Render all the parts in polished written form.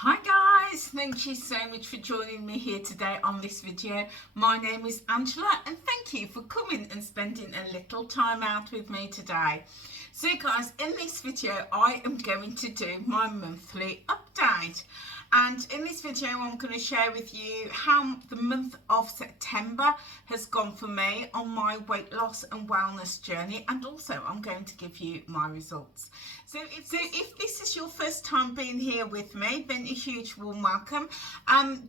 Hi guys, thank you so much for joining me here today on this video. My name is Angela and thank you for coming and spending a little time out with me today. So guys, in this video I am going to do my monthly update, and in this video I'm going to share with you how the month of September has gone for me on my weight loss and wellness journey, and also I'm going to give you my results. So if this is your first time being here with me, then a huge warm welcome.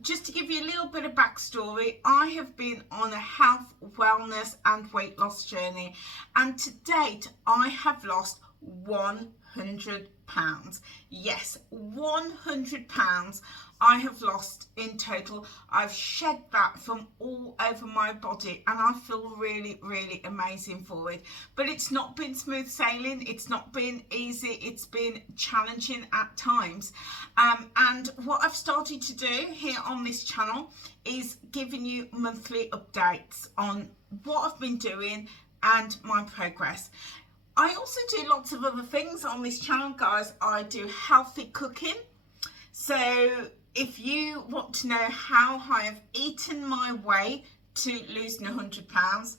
Just to give you a little bit of backstory, I have been on a health, wellness and weight loss journey, and to date I have lost 100 pounds. Yes, 100 pounds I have lost in total. I've shed that from all over my body and I feel really amazing for it. But it's not been smooth sailing, it's not been easy, it's been challenging at times. And what I've started to do here on this channel is giving you monthly updates on what I've been doing and my progress. I also do lots of other things on this channel, guys. I do healthy cooking. So if you want to know how I have eaten my way to losing 100 pounds,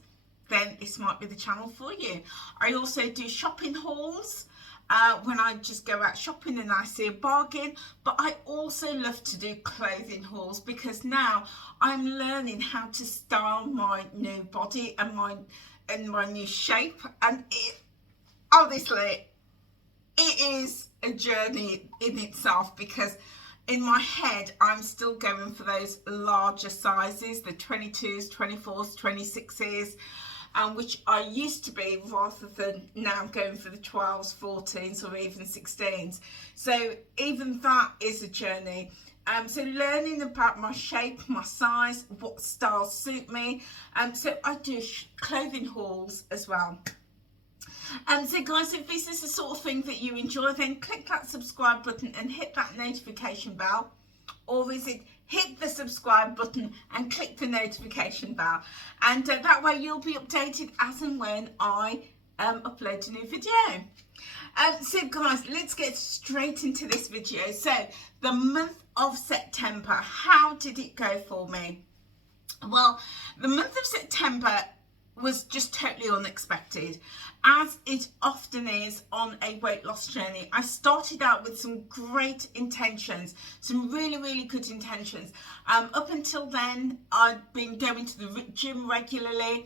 then this might be the channel for you. I also do shopping hauls when I just go out shopping and I see a bargain. But I also love to do clothing hauls because now I'm learning how to style my new body and my new shape, and honestly, it is a journey in itself, because in my head I'm still going for those larger sizes, the 22s, 24s, 26s, which I used to be, rather than now going for the 12s, 14s or even 16s. So even that is a journey. So learning about my shape, my size, what styles suit me. So I do clothing hauls as well. So guys, if this is the sort of thing that you enjoy, then click that subscribe button and hit that notification bell. Or is it hit the subscribe button and click the notification bell, and that way you'll be updated as and when I upload a new video. So guys, let's get straight into this video. So the month of September, how did it go for me? Well, the month of September was just totally unexpected, as it often is on a weight loss journey. I started out with some great intentions, some really good intentions. Up until then, I'd been going to the gym regularly.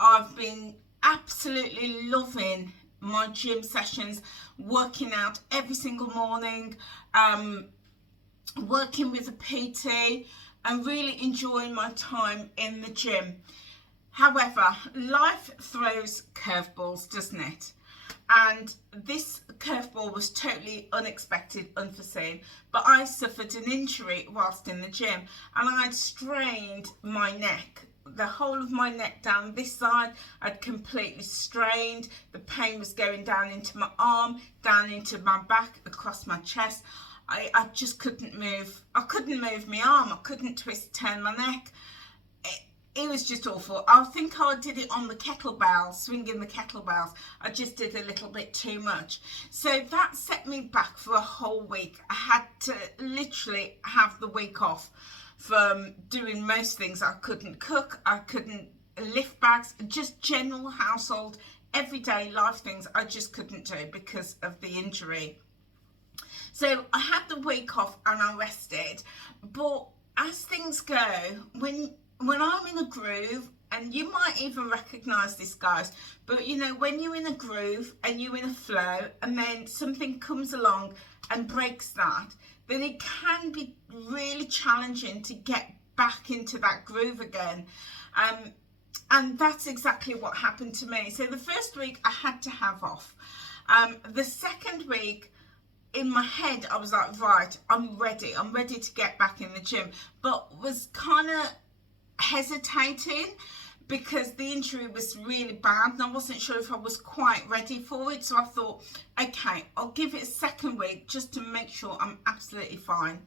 I've been absolutely loving my gym sessions, working out every single morning, working with a PT, and really enjoying my time in the gym. However, life throws curveballs, doesn't it? And this curveball was totally unexpected, unforeseen. But I suffered an injury whilst in the gym, and I had strained my neck. The whole of my neck down this side I'd completely strained. The pain was going down into my arm, down into my back, across my chest. I just couldn't move. I couldn't move my arm. I couldn't turn my neck. It was just awful. I think I did it on the kettlebells, swinging the kettlebells. I just did a little bit too much. So that set me back for a whole week. I had to literally have the week off from doing most things. I couldn't cook, I couldn't lift bags, just general household, everyday life things I just couldn't do because of the injury. So I had the week off and I rested. But as things go, when I'm in a groove, and you might even recognize this, guys, but you know, when you're in a groove and you're in a flow and then something comes along and breaks that, then it can be really challenging to get back into that groove again. And that's exactly what happened to me. So the first week I had to have off. The second week, in my head I was like, right, I'm ready to get back in the gym, but was kind of hesitating because the injury was really bad and I wasn't sure if I was quite ready for it. So I thought, okay, I'll give it a second week just to make sure I'm absolutely fine.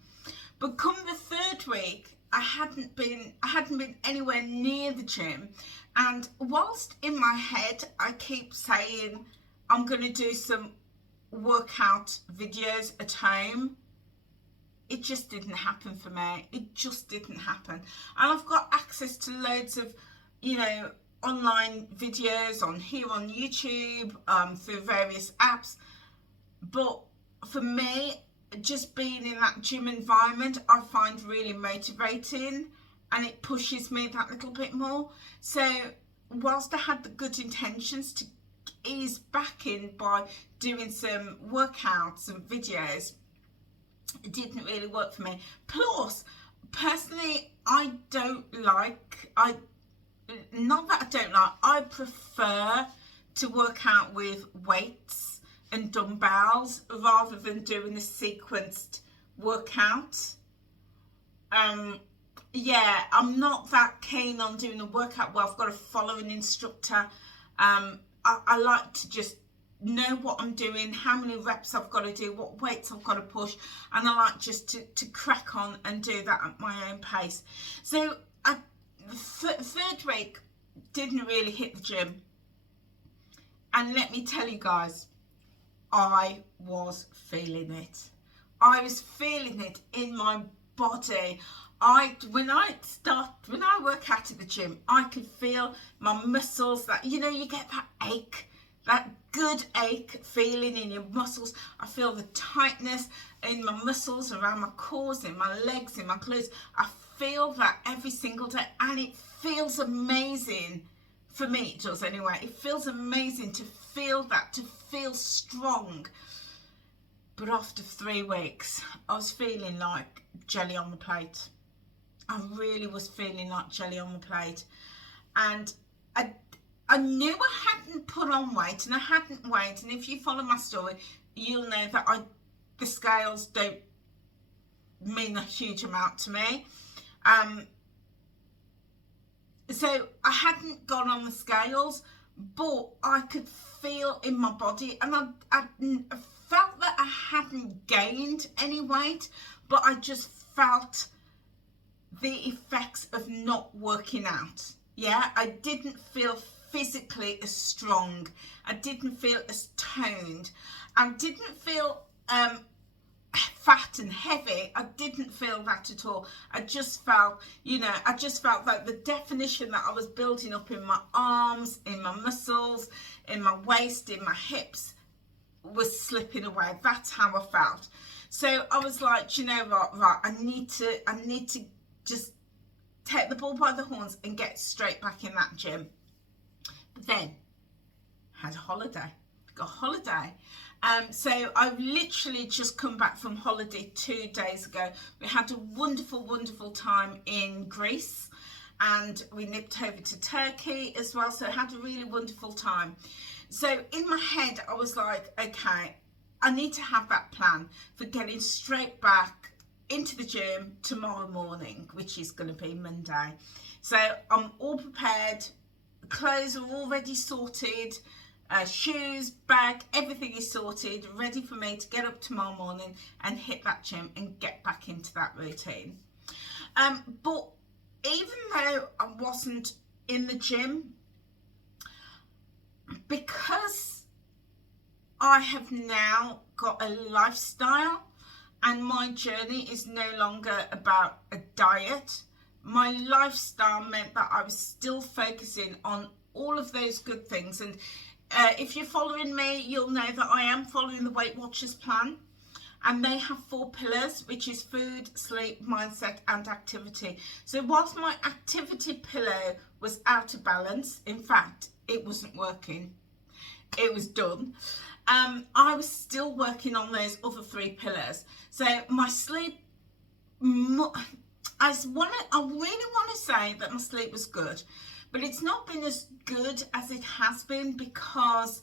But come the third week, I hadn't been anywhere near the gym, and whilst in my head I keep saying I'm going to do some workout videos at home, it just didn't happen for me. It just didn't happen. And I've got access to loads of, you know, online videos on YouTube, through various apps. But for me, just being in that gym environment, I find really motivating, and it pushes me that little bit more. So whilst I had the good intentions to ease back in by doing some workouts and videos, it didn't really work for me. Plus, personally, I prefer to work out with weights and dumbbells rather than doing a sequenced workout. Yeah, I'm not that keen on doing a workout where I've got to follow an instructor. I like to just know what I'm doing, how many reps I've got to do, what weights I've got to push, and I like just to crack on and do that at my own pace. So the third week didn't really hit the gym, and let me tell you guys, I was feeling it. I was feeling it in my body. When I work out at the gym, I can feel my muscles, that, you know, you get that ache, that good ache feeling in your muscles. I feel the tightness in my muscles, around my cores, in my legs, in my glutes. I feel that every single day, and it feels amazing. For me, it does anyway. It feels amazing to feel that, to feel strong. But after 3 weeks, I was feeling like jelly on the plate. I really was feeling like jelly on the plate. And I knew I hadn't put on weight, and I hadn't weighed. And if you follow my story, you'll know that the scales don't mean a huge amount to me. So I hadn't gone on the scales, but I could feel in my body, and I felt that I hadn't gained any weight, but I just felt the effects of not working out. Yeah, I didn't feel physically as strong. I didn't feel as toned. I didn't feel fat and heavy. I didn't feel that at all. I just felt, like the definition that I was building up in my arms, in my muscles, in my waist, in my hips, was slipping away. That's how I felt. So I was like, you know what, right, I need to just take the bull by the horns and get straight back in that gym. But then had a holiday. Got a holiday. So I've literally just come back from holiday 2 days ago. We had a wonderful, wonderful time in Greece, and we nipped over to Turkey as well. So I had a really wonderful time. So in my head, I was like, okay, I need to have that plan for getting straight back into the gym tomorrow morning, which is going to be Monday. So I'm all prepared. Clothes are already sorted. Shoes, bag, everything is sorted, ready for me to get up tomorrow morning and hit that gym and get back into that routine. But even though I wasn't in the gym, because I have now got a lifestyle and my journey is no longer about a diet, my lifestyle meant that I was still focusing on all of those good things. And if you're following me, you'll know that I am following the Weight Watchers plan, and they have 4 pillars, which is food, sleep, mindset and activity. So whilst my activity pillar was out of balance, in fact it wasn't working, it was done, I was still working on those other 3 pillars. So my sleep, I really want to say that my sleep was good, but it's not been as good as it has been because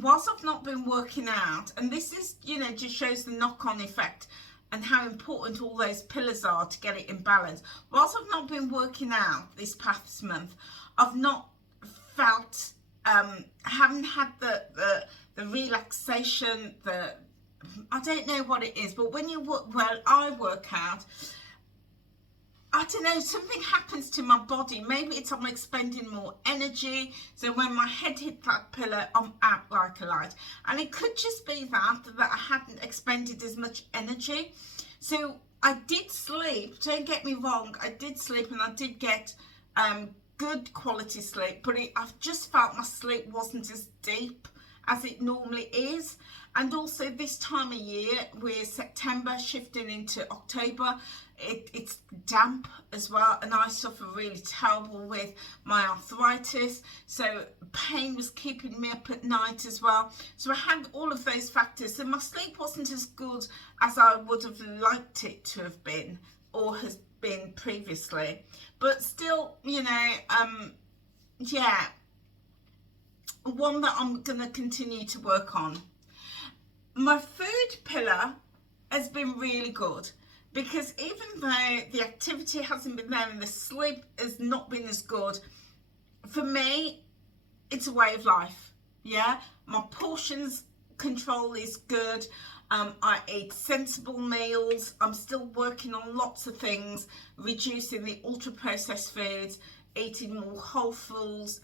whilst I've not been working out, and this is, just shows the knock-on effect and how important all those pillars are to get it in balance. Whilst I've not been working out this past month, I've not felt, I haven't had the relaxation, I don't know what it is, but when I work out, I don't know, something happens to my body. Maybe it's I'm expending more energy. So when my head hit that pillar, I'm out like a light. And it could just be that I hadn't expended as much energy. So I did sleep, don't get me wrong, I did sleep and I did get good quality sleep, but I've just felt my sleep wasn't as deep as it normally is. And also this time of year, we're September shifting into October, it's damp as well, and I suffer really terrible with my arthritis, so pain was keeping me up at night as well. So I had all of those factors, so my sleep wasn't as good as I would have liked it to have been or has been previously, but still, you know, yeah, one that I'm going to continue to work on. My food pillar has been really good, because even though the activity hasn't been there and the sleep has not been as good, for me, it's a way of life. Yeah, my portions control is good. I eat sensible meals. I'm still working on lots of things, reducing the ultra processed foods, eating more whole foods,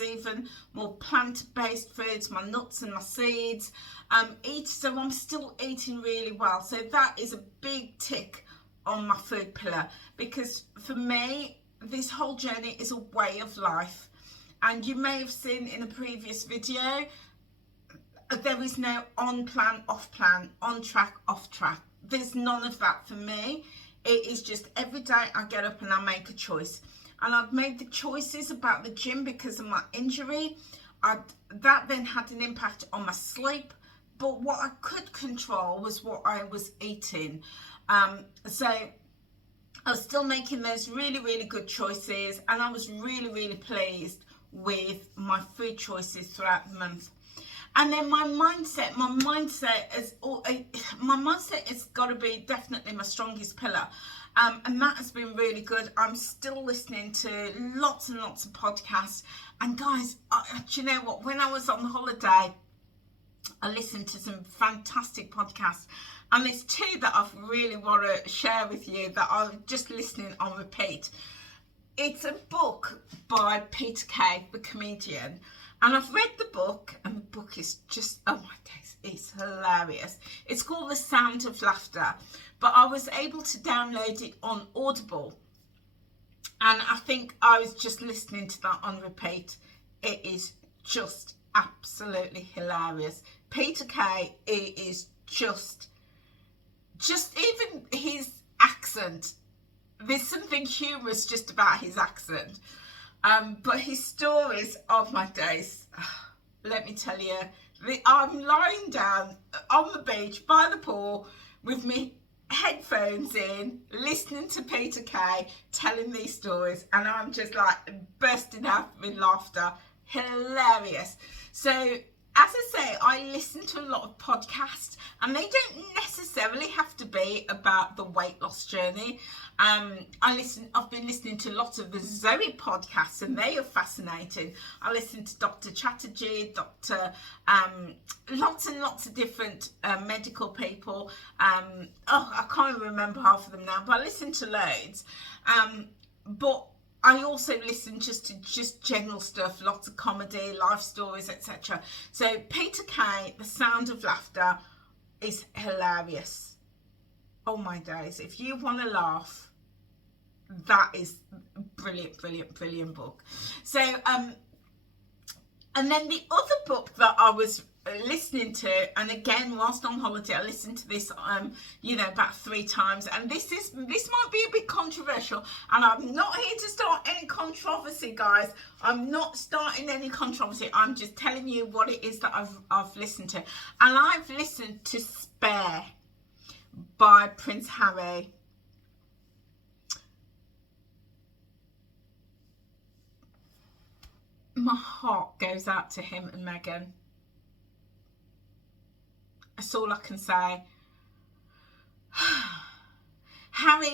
even more plant-based foods, my nuts and my seeds. So I'm still eating really well. So that is a big tick on my food pillar, because for me, this whole journey is a way of life. And you may have seen in a previous video, there is no on plan, off plan, on track, off track. There's none of that for me. It is just every day I get up and I make a choice. And I've made the choices about the gym because of my injury. That then had an impact on my sleep. But what I could control was what I was eating. So I was still making those really, really good choices. And I was really, really pleased with my food choices throughout the month. And then my mindset has got to be definitely my strongest pillar. And that has been really good. I'm still listening to lots and lots of podcasts. And guys, do you know what? When I was on holiday, I listened to some fantastic podcasts. And there's two that I really want to share with you that I'm just listening on repeat. It's a book by Peter Kay, the comedian. And I've read the book, and the book is just, oh my days, it's hilarious. It's called The Sound of Laughter, but I was able to download it on Audible. And I think I was just listening to that on repeat. It is just absolutely hilarious. Peter Kay, it is just even his accent. There's something humorous just about his accent. But his stories of my days, let me tell you, I'm lying down on the beach by the pool with me headphones in, listening to Peter Kay telling these stories, and I'm just like bursting out with laughter. Hilarious. So as I say, I listen to a lot of podcasts, and they don't necessarily have to be about the weight loss journey. I've been listening to lots of the Zoe podcasts, and they are fascinating. I listen to Dr. Chatterjee, lots and lots of different medical people. I can't even remember half of them now, but I listen to loads. But I also listen just general stuff, lots of comedy, life stories, etc. So Peter Kay, The Sound of Laughter, is hilarious. Oh my days. If you want to laugh, that is brilliant, brilliant, brilliant book. So, and then the other book that I was listening to, and again whilst on holiday I listened to this about 3 times, and this might be a bit controversial, and I'm not here to start any controversy, guys. I'm not starting any controversy. I'm just telling you what it is that I've listened to, and I've listened to Spare by Prince Harry. My heart goes out to him and Meghan. That's all I can say.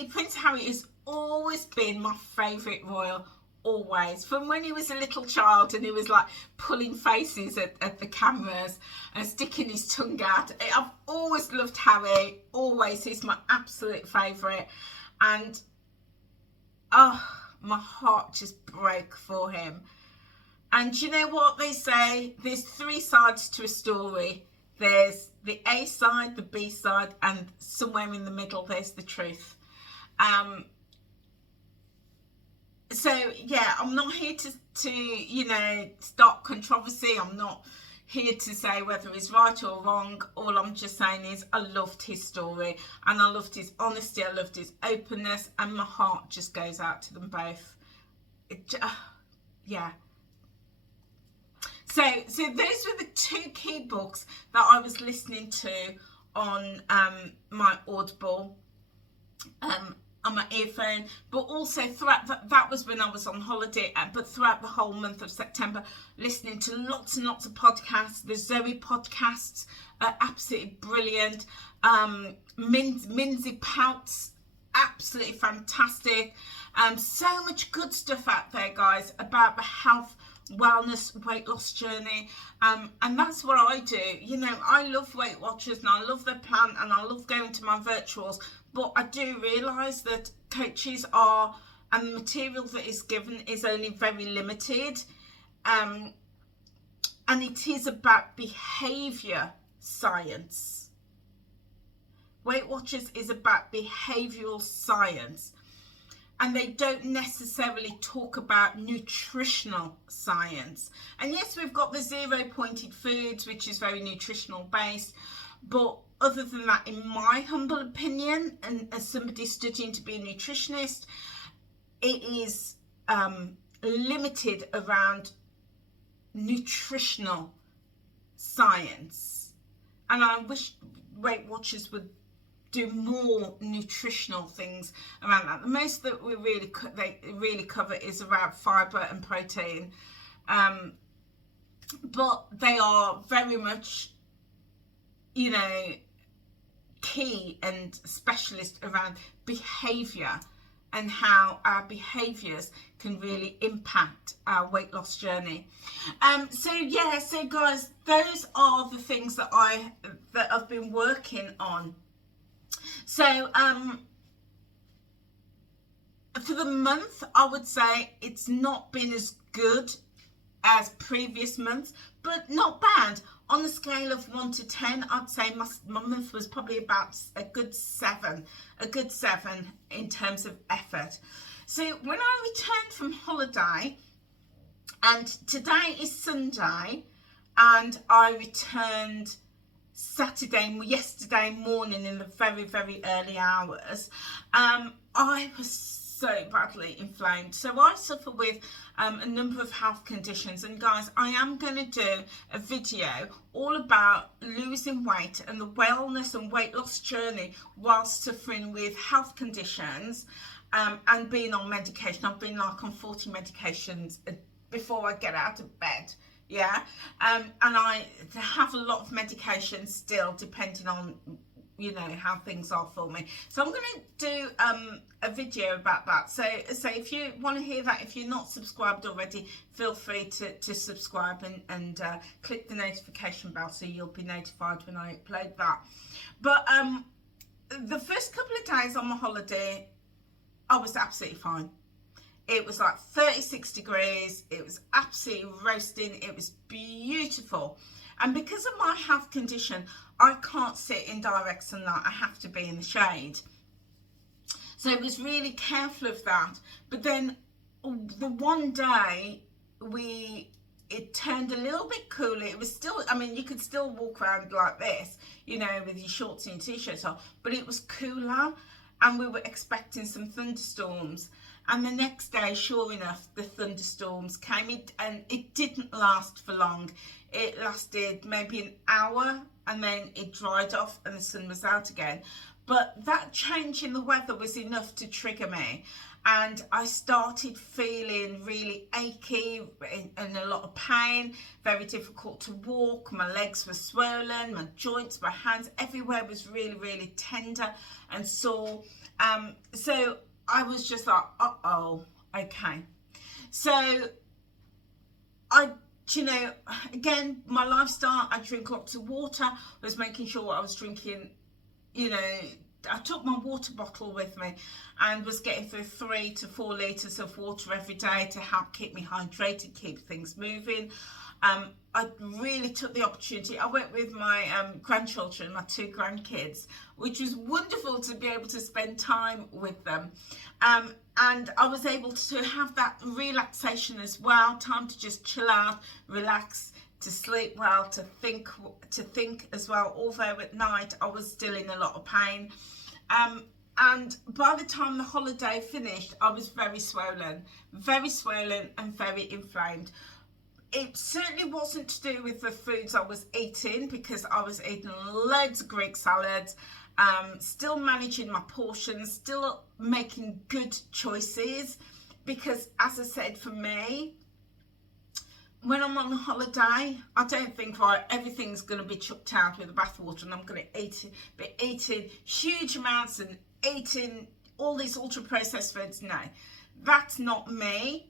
Prince Harry has always been my favourite royal, always. From when he was a little child and he was like pulling faces at the cameras and sticking his tongue out. I've always loved Harry, always. He's my absolute favourite. And, my heart just broke for him. And you know what they say? There's 3 sides to a story. There's the A side, the B side, and somewhere in the middle there's the truth. So yeah, I'm not here to you know, start controversy. I'm not here to say whether he's right or wrong. All I'm just saying is I loved his story, and I loved his honesty, I loved his openness, and my heart just goes out to them both. Yeah. So those were the two key books that I was listening to on my Audible, on my earphone, but also throughout that was when I was on holiday, but throughout the whole month of September, listening to lots and lots of podcasts. The Zoe podcasts are absolutely brilliant. Minzy Pouts, absolutely fantastic. So much good stuff out there, guys, about the health, wellness, weight loss journey, and that's what I do. You know, I love Weight Watchers and I love their plan and I love going to my virtuals, but I do realise that coaches are, and the material that is given is only very limited, and it is about behaviour science. Weight Watchers is about behavioural science, and they don't necessarily talk about nutritional science. And yes, we've got the zero pointed foods, which is very nutritional based, but other than that, in my humble opinion, and as somebody studying to be a nutritionist, it is limited around nutritional science. And I wish Weight Watchers would do more nutritional things around that. The most that they really cover is around fibre and protein, but they are very much, you know, key and specialist around behaviour and how our behaviours can really impact our weight loss journey. So guys, those are the things that I've been working on. So for the month, I would say it's not been as good as previous months, but not bad. On a scale of 1 to 10, I'd say my month was probably about a good 7 in terms of effort. So when I returned from holiday, and today is Sunday, and I returned yesterday morning in the very, very early hours, I was so badly inflamed. So I suffer with a number of health conditions, and guys, I am going to do a video all about losing weight and the wellness and weight loss journey whilst suffering with health conditions, and being on medication. I've been like on 40 medications before I get out of bed. Yeah, and I have a lot of medication still, depending on, you know, how things are for me. So I'm going to do a video about that. So if you want to hear that, if you're not subscribed already, feel free to subscribe and click the notification bell so you'll be notified when I upload that. But the first couple of days on my holiday, I was absolutely fine. It was like 36 degrees. It was absolutely roasting. It was beautiful. And because of my health condition, I can't sit in direct sunlight. I have to be in the shade. So I was really careful of that. But then the one day it turned a little bit cooler. It was still, I mean, you could still walk around like this, you know, with your shorts and your t-shirts on, but it was cooler, and we were expecting some thunderstorms. And the next day, sure enough, the thunderstorms came, and it didn't last for long. It lasted maybe an hour, and then it dried off and the sun was out again. But that change in the weather was enough to trigger me, and I started feeling really achy and a lot of pain, very difficult to walk. My legs were swollen, my joints, my hands, everywhere was really, really tender and sore. So I was just like, uh-oh, okay. So you know, again, my lifestyle, I drink lots of water. I was making sure I was drinking, you know, I took my water bottle with me and was getting through 3 to 4 litres of water every day to help keep me hydrated, keep things moving. I really took the opportunity. I went with my grandchildren, my 2 grandkids, which was wonderful to be able to spend time with them. And I was able to have that relaxation as well, time to just chill out, relax, to sleep well, to think as well. Although at night I was still in a lot of pain. And by the time the holiday finished, I was very swollen and very inflamed. It certainly wasn't to do with the foods I was eating, because I was eating loads of Greek salads, still managing my portions, still making good choices, because as I said, for me, when I'm on holiday, I don't think, right, everything's going to be chucked out with the bathwater and I'm going to be eating huge amounts and eating all these ultra processed foods. No, that's not me.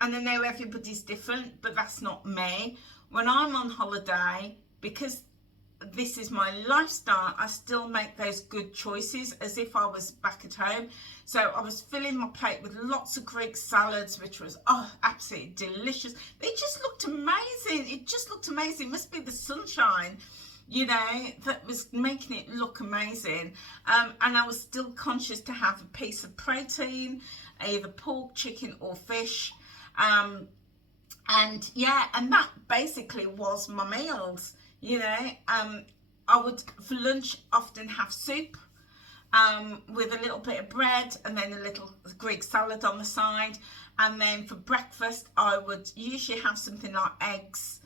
And I know everybody's different, but that's not me. When I'm on holiday, because this is my lifestyle, I still make those good choices as if I was back at home. So I was filling my plate with lots of Greek salads, which was absolutely delicious. It just looked amazing. It just looked amazing. It must be the sunshine, you know, that was making it look amazing. And I was still conscious to have a piece of protein, either pork, chicken or fish. And yeah, and that basically was my meals, you know. I would, for lunch, often have soup with a little bit of bread and then a little Greek salad on the side. And then for breakfast, I would usually have something like eggs,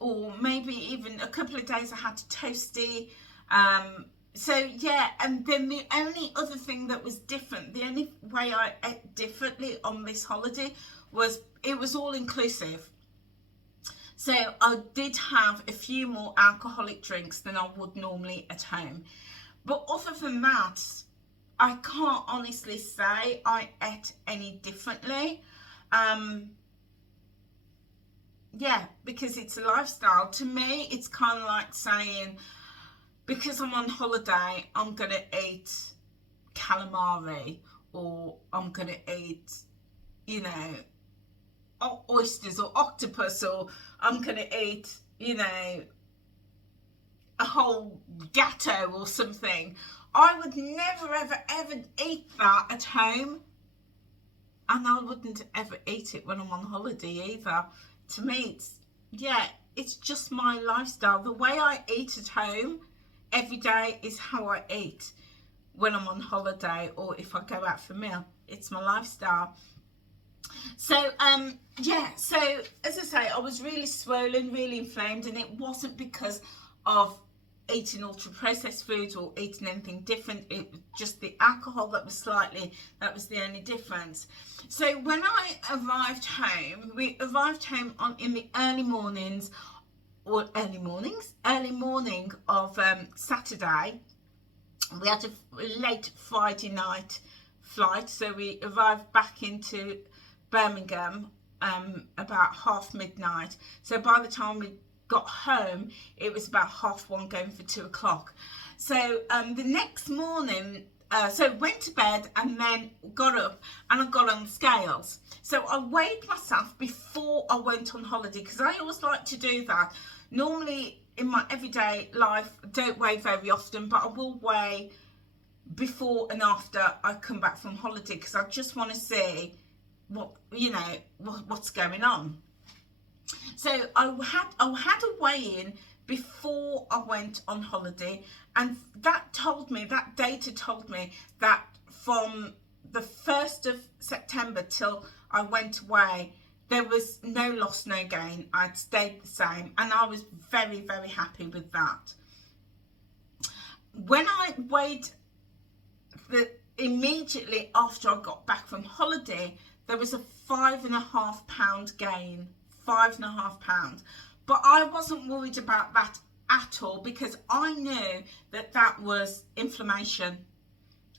or maybe even a couple of days I had a toasty. So yeah, and then the only other thing that was different, the only way I ate differently on this holiday was it was all inclusive. So I did have a few more alcoholic drinks than I would normally at home. But other than that, I can't honestly say I ate any differently. Yeah, because it's a lifestyle. To me, it's kind of like saying, because I'm on holiday, I'm going to eat calamari, or I'm going to eat, you know, oysters or octopus, or I'm going to eat, you know, a whole gatto or something. I would never, ever eat that at home. And I wouldn't ever eat it when I'm on holiday either. To me, it's just my lifestyle. The way I eat at home every day is how I eat when I'm on holiday, or if I go out for a meal. It's my lifestyle. So yeah, so as I say, I was really swollen, really inflamed, and it wasn't because of eating ultra processed foods or eating anything different. It was just the alcohol that was the only difference. So when I arrived home, we arrived home in the early morning of Saturday. We had a late Friday night flight, so we arrived back into Birmingham about 12:30. So by the time we got home, it was about 1:30 going for 2 o'clock. So the next morning, so went to bed and then got up and I got on the scales. So I weighed myself before I went on holiday, because I always like to do that. Normally in my everyday life, I don't weigh very often, but I will weigh before and after I come back from holiday, because I just want to see what's going on. So I had a weigh-in before I went on holiday, and that data told me that from the 1st of September till I went away, there was no loss, no gain. I'd stayed the same, and I was very, very happy with that. When I weighed immediately after I got back from holiday, there was a 5.5 pound gain. 5.5 pounds. But I wasn't worried about that at all, because I knew that was inflammation.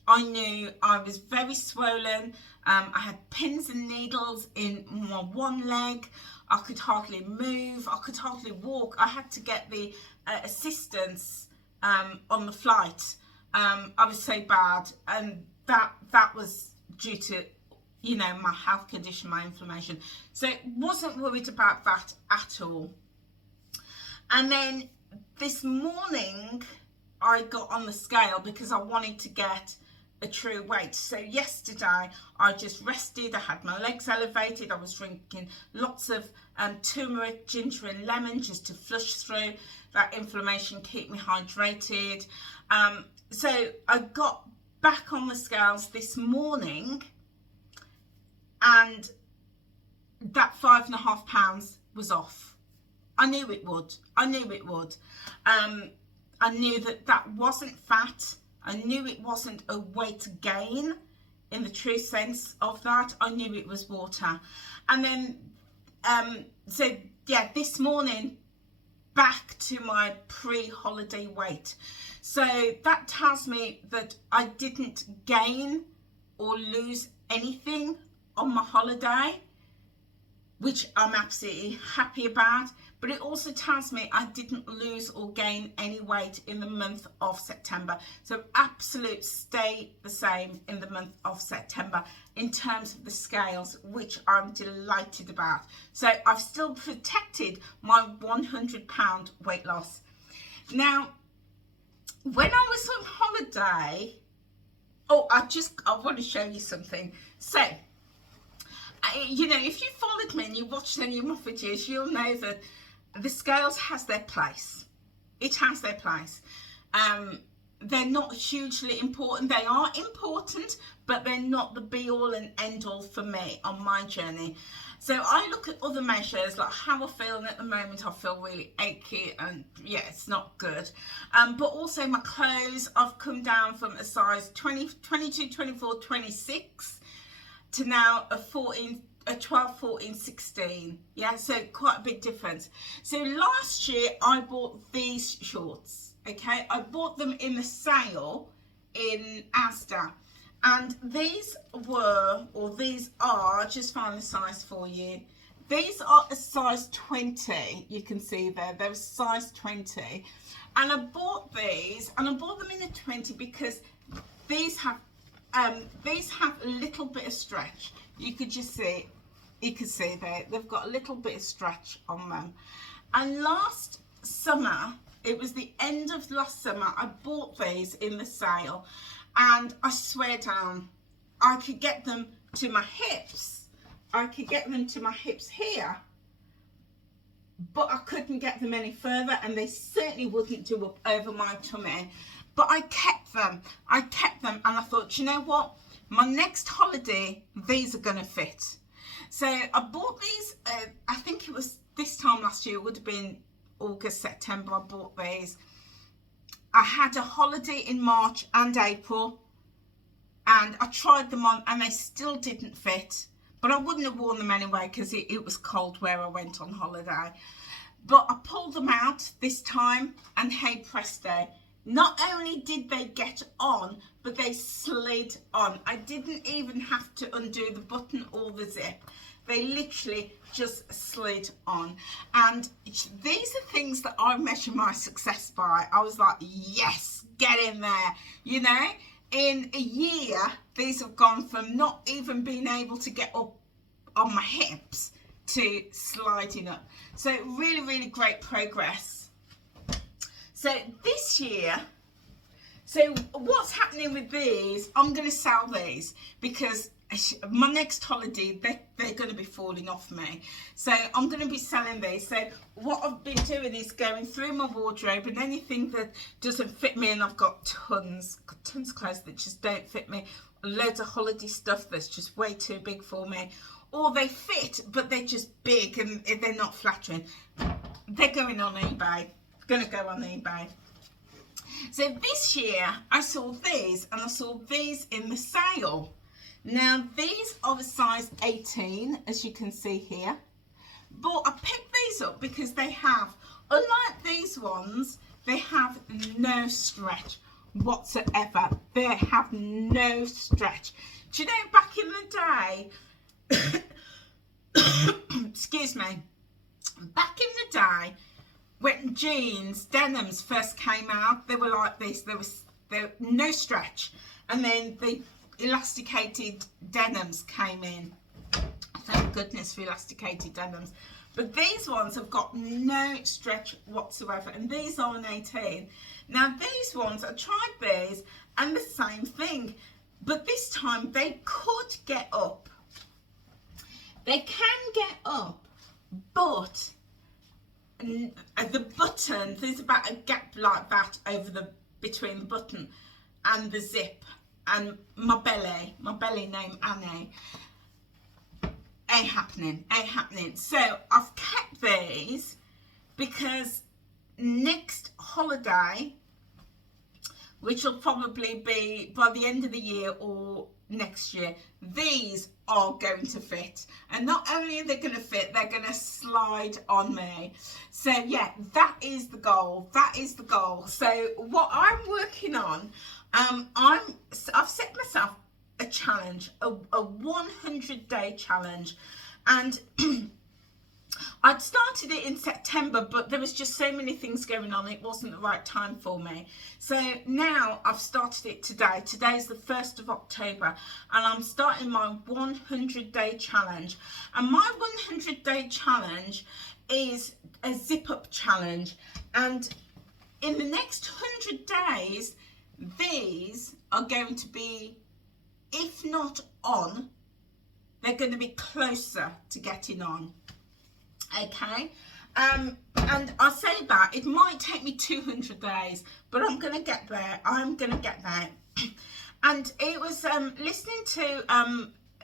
I knew I was very swollen. I had pins and needles in my one leg. I could hardly move. I could hardly walk. I had to get the assistance on the flight. I was so bad, and that was due to you know, my health condition, my inflammation. So wasn't worried about that at all. And then this morning I got on the scale because I wanted to get a true weight. So yesterday I just rested, I had my legs elevated, I was drinking lots of turmeric, ginger and lemon just to flush through that inflammation, keep me hydrated. So I got back on the scales this morning, and that 5.5 pounds was off. I knew it would. I knew it would. I knew that that wasn't fat. I knew it wasn't a weight gain in the true sense of that. I knew it was water. And then, so yeah, this morning, back to my pre-holiday weight. So that tells me that I didn't gain or lose anything on my holiday, which I'm absolutely happy about. But it also tells me I didn't lose or gain any weight in the month of September. So absolute stay the same in the month of September in terms of the scales, which I'm delighted about. So I've still protected my 100 pound weight loss. Now, when I was on holiday, I want to show you something. So, you know, if you followed me and you watched any of my videos, you'll know that the scales has their place. It has their place. They're not hugely important. They are important, but they're not the be all and end all for me on my journey. So I look at other measures, like how I feel, and at the moment I feel really achy and yeah, it's not good. But also my clothes, I've come down from a size 20, 22, 24, 26 to now a 12, 14, 16. Yeah, so quite a big difference. So last year I bought these shorts, okay? I bought them in the sale in Asda. And these are, just find the size for you. These are a size 20, you can see there, they're a size 20. And I bought these, and I bought them in a 20 because these have a little bit of stretch. You could just see, you can see there, they've got a little bit of stretch on them. And last summer, it was the end of last summer, I bought these in the sale. And I swear down, I could get them to my hips. I could get them to my hips here, but I couldn't get them any further, and they certainly wouldn't do up over my tummy. But I kept them, and I thought, you know what? My next holiday, these are gonna fit. So I bought these, I think it was this time last year, it would have been August, September, I bought these. I had a holiday in March and April, and I tried them on and they still didn't fit, but I wouldn't have worn them anyway because it was cold where I went on holiday. But I pulled them out this time, and hey presto, not only did they get on, but they slid on. I didn't even have to undo the button or the zip. They literally just slid on. And these are things that I measure my success by. I was like, yes, get in there. You know, in a year, these have gone from not even being able to get up on my hips to sliding up. So really, really great progress. So this year, so what's happening with these, I'm going to sell these because my next holiday, they're going to be falling off me. So I'm going to be selling these. So what I've been doing is going through my wardrobe, and anything that doesn't fit me, and I've got tons of clothes that just don't fit me, loads of holiday stuff that's just way too big for me, or they fit but they're just big and they're not flattering, they're going on eBay. Going to go on eBay. So this year I saw these, and I saw these in the sale. Now these are a size 18, as you can see here, but I picked these up because they have, unlike these ones, they have no stretch whatsoever. They have no stretch. Do you know, back in the day, excuse me, back in the day when jeans, denims first came out, they were like this. There was no stretch, and then they elasticated denims came in. Thank goodness for elasticated denims. But these ones have got no stretch whatsoever, and these are an 18. Now these ones, I tried these and the same thing, but this time they could get up. They can get up, but the button, there's about a gap like that over the between the button and the zip, and my belly name Annie. Ain't happening. So I've kept these because next holiday, which will probably be by the end of the year or next year, these are going to fit. And not only are they going to fit, they're going to slide on me. So yeah, that is the goal. So what I'm working on, I've set myself a challenge, a 100-day challenge, and I'd started it in September, but there was just so many things going on, it wasn't the right time for me. So now I've started it today. Today's the 1st of October, and I'm starting my 100-day challenge. And my 100-day challenge is a zip-up challenge, and in the next 100 days, these are going to be, if not on, they're going to be closer to getting on. Okay, and I say that it might take me 200 days, but I'm going to get there. And it was listening to,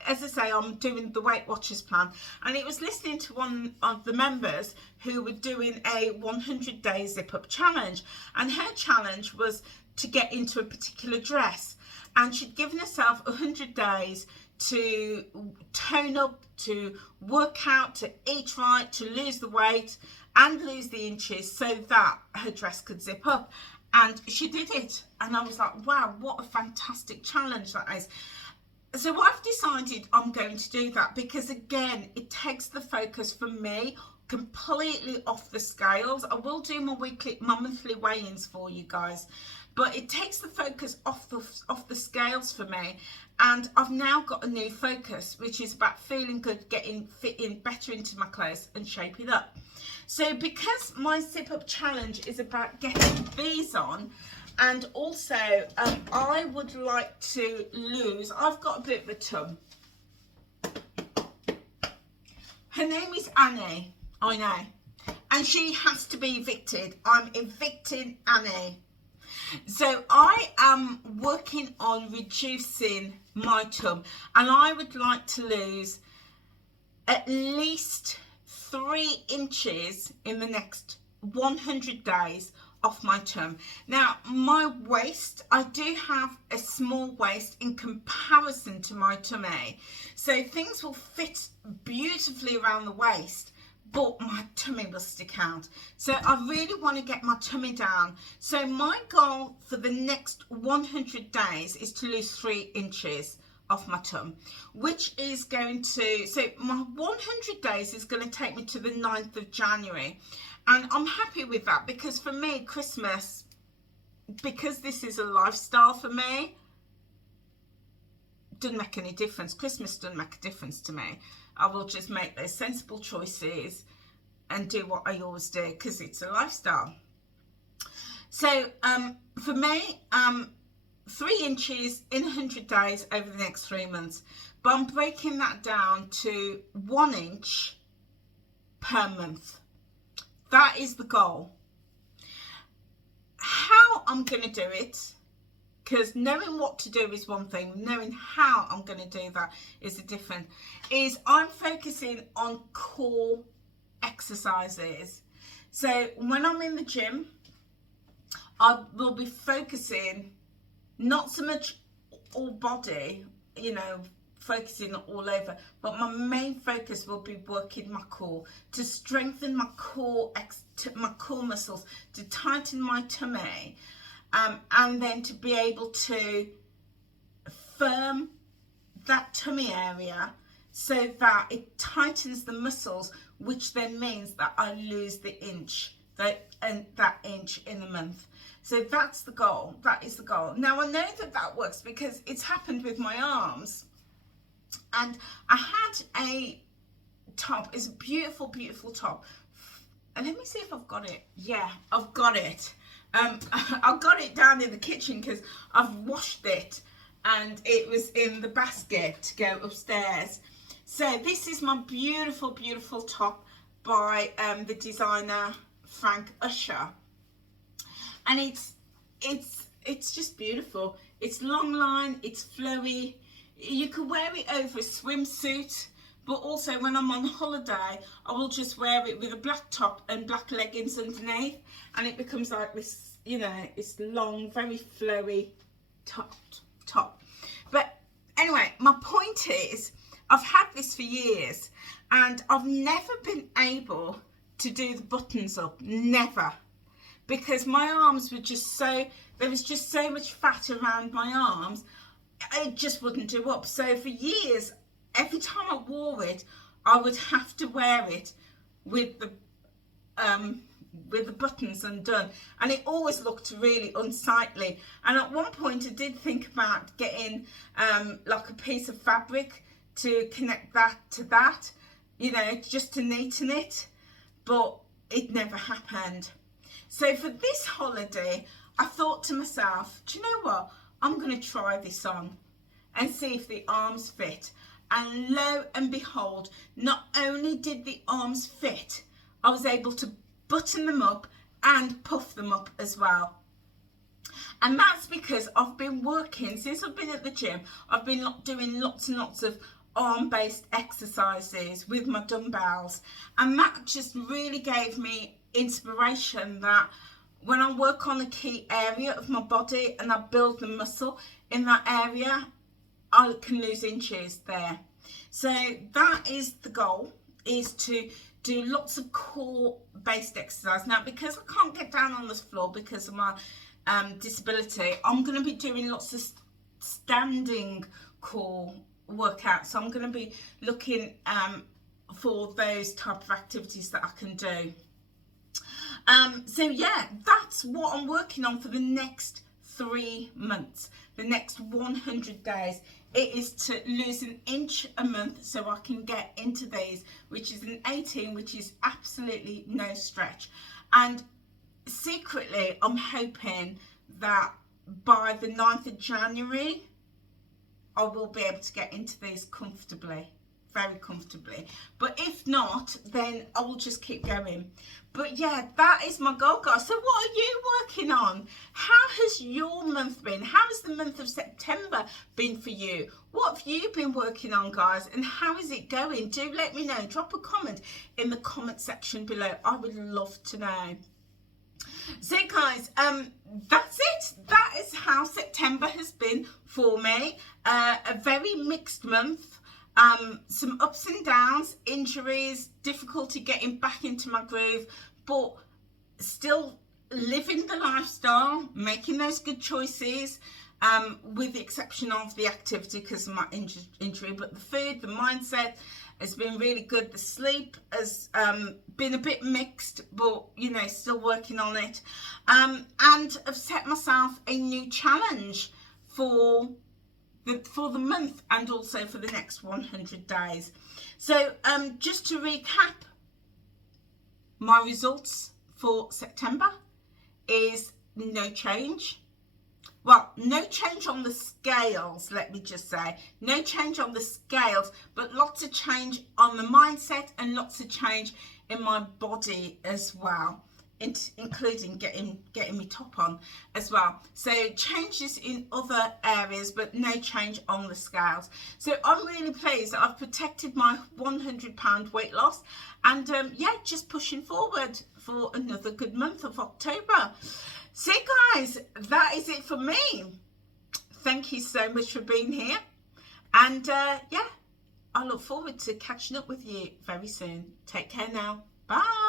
as I say, I'm doing the Weight Watchers plan, and it was listening to one of the members who were doing a 100-day zip-up challenge, and her challenge was to get into a particular dress, and she'd given herself 100 days to tone up, to work out, to eat right, to lose the weight and lose the inches so that her dress could zip up. And she did it, and I was like, wow, what a fantastic challenge that is. So I've decided I'm going to do that because, again, it takes the focus for me completely off the scales. I will do my monthly weigh-ins for you guys, but it takes the focus off the scales for me. And I've now got a new focus, which is about feeling good, fitting better into my clothes and shaping up. So because my zip up challenge is about getting these on, and also I would like to lose, I've got a bit of a tum. Her name is Annie, I know, and she has to be evicted. I'm evicting Annie. So I am working on reducing my tum, and I would like to lose at least 3 inches in the next 100 days off my tum. Now my waist, I do have a small waist in comparison to my tummy, so things will fit beautifully around the waist, but my tummy will stick out. So I really want to get my tummy down. So my goal for the next 100 days is to lose 3 inches off my tum, which is going to, so my 100 days is going to take me to the 9th of January. And I'm happy with that because for me, Christmas, because this is a lifestyle for me, doesn't make any difference. Christmas doesn't make a difference to me. I will just make those sensible choices and do what I always do because it's a lifestyle. So for me, 3 inches in 100 days over the next 3 months, but I'm breaking that down to 1 inch per month. That is the goal. How I'm going to do it, because knowing what to do is one thing, knowing how I'm going to do that is a different, is I'm focusing on core exercises. So when I'm in the gym, I will be focusing not so much all body, you know, focusing all over, but my main focus will be working my core to strengthen my core muscles, to tighten my tummy, and then to be able to firm that tummy area so that it tightens the muscles, which then means that I lose the inch, that inch in a month. So that's the goal. That is the goal. Now I know that that works because it's happened with my arms. And I had a top. It's a beautiful, beautiful top. And let me see if I've got it. Yeah, I've got it. I've got it down in the kitchen because I've washed it and it was in the basket to go upstairs. So this is my beautiful, beautiful top by the designer Frank Usher. And it's just beautiful. It's long line, it's flowy. You can wear it over a swimsuit, but also when I'm on holiday, I will just wear it with a black top and black leggings underneath, and it becomes like this, you know, it's long, very flowy top. But anyway, my point is, I've had this for years, and I've never been able to do the buttons up, never. Because my arms were just so, there was just so much fat around my arms, it just wouldn't do up. So for years, every time I wore it, I would have to wear it with the buttons undone, and it always looked really unsightly. And at one point I did think about getting like a piece of fabric to connect that to that, you know, just to neaten it, but it never happened. So for this holiday, I thought to myself, do you know what? I'm going to try this on and see if the arms fit. And lo and behold, not only did the arms fit, I was able to button them up and puff them up as well. And that's because I've been working, since I've been at the gym, I've been doing lots and lots of arm-based exercises with my dumbbells. And that just really gave me inspiration that when I work on a key area of my body and I build the muscle in that area, I can lose inches there. So that is the goal, is to do lots of core based exercise. Now, because I can't get down on this floor because of my disability, I'm going to be doing lots of standing core workouts. So I'm going to be looking for those type of activities that I can do. So yeah, that's what I'm working on for the next 3 months, the next 100 days. It is to lose an inch a month so I can get into these, which is an 18, which is absolutely no stretch. And secretly, I'm hoping that by the 9th of January, I will be able to get into these comfortably, very comfortably. But if not, then I will just keep going. But yeah, that is my goal, guys. So what are you working on? How has your month been? How has the month of September been for you? What have you been working on, guys? And how is it going? Do let me know. Drop a comment in the comment section below. I would love to know. So guys, that's it. That is how September has been for me. A very mixed month. Some ups and downs, injuries, difficulty getting back into my groove, but still living the lifestyle, making those good choices, with the exception of the activity because of my injury. But the food, the mindset has been really good. The sleep has been a bit mixed, but you know, still working on it. And I've set myself a new challenge for the month and also for the next 100 days. So just to recap, my results for September is no change. Well, no change on the scales, let me just say. No change on the scales, but lots of change on the mindset and lots of change in my body as well, including getting me top on as well. So changes in other areas, but no change on the scales. So I'm really pleased that I've protected my £100 weight loss, and yeah, just pushing forward for another good month of October. So guys, that is it for me. Thank you so much for being here, and yeah, I look forward to catching up with you very soon. Take care now. Bye.